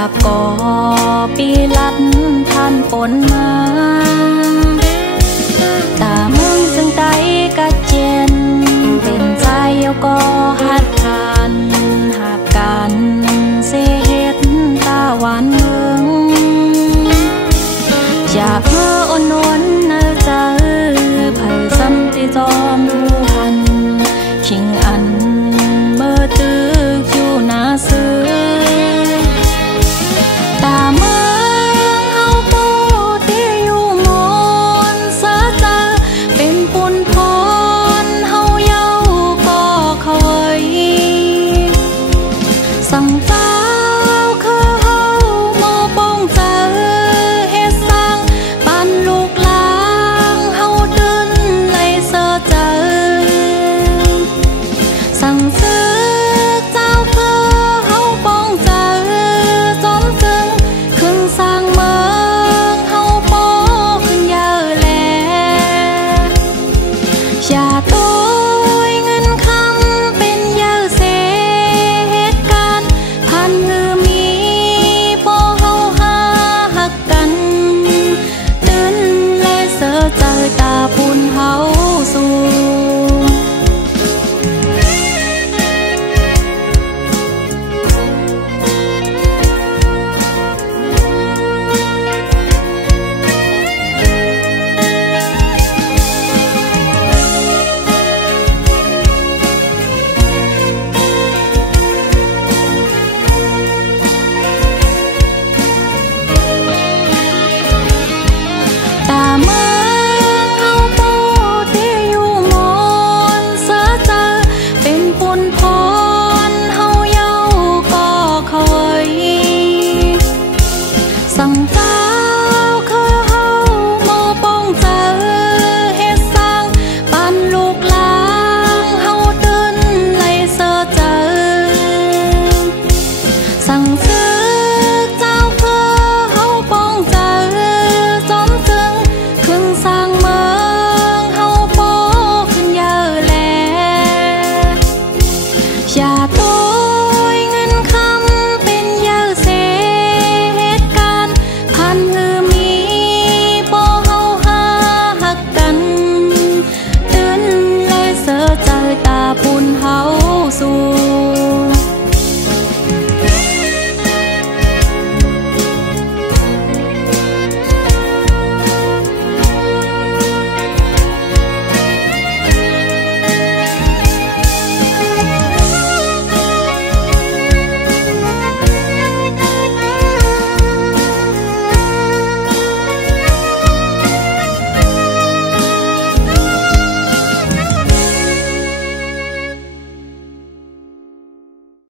จากก่อปีลัดท่านฝนมาตาเมืองซึ่งใดกะเจนเป็นใจก็หัดทานหาบกันเสเฮ็ดตาหวานเมืองอยากเมื่ออ่อนนวลเนื้อใจเผยซ้ำที่จอมผู้หันขิงอันเมื่อตึกอยู่หน้าซื้อตาเมืองเฮาโปที่อยู่มอนเสือเจอเป็นปุ่นพรเฮาเย้าก็เขาไว้สั่งเจ้าคือเฮาโมป้องเจอเฮ็ดสร้างปันลูกหลางเฮาตื่นเลยเสือเจอสั่งซื้อเจ้าคือเฮาป้องเจอจนซึ้งขึ้นสร้างเมืองเฮาโปขึ้นเยอะแลอย่าตัวเงินคำเป็นเยอะเสเหตุการณ์พันมือมีพอเฮาหาหักกันตื่นและเสือเจอตาปุ่นเฮาสู่ ตาเมืองเฮาโปที่อยู่มอนเสือเจอเป็นปุ่นพรเฮาเย้าก็เขาไว้สั่งเจ้าคือเฮาโมป้องเจอเฮ็ดสร้างปันลูกหลางเฮาตื่นเลยเสือเจอสั่งซื้อเจ้าคือเฮาป้องเจอจนซึ้งขึ้นสร้างเมืองเฮาโปขึ้นเยอะแลอย่าตัว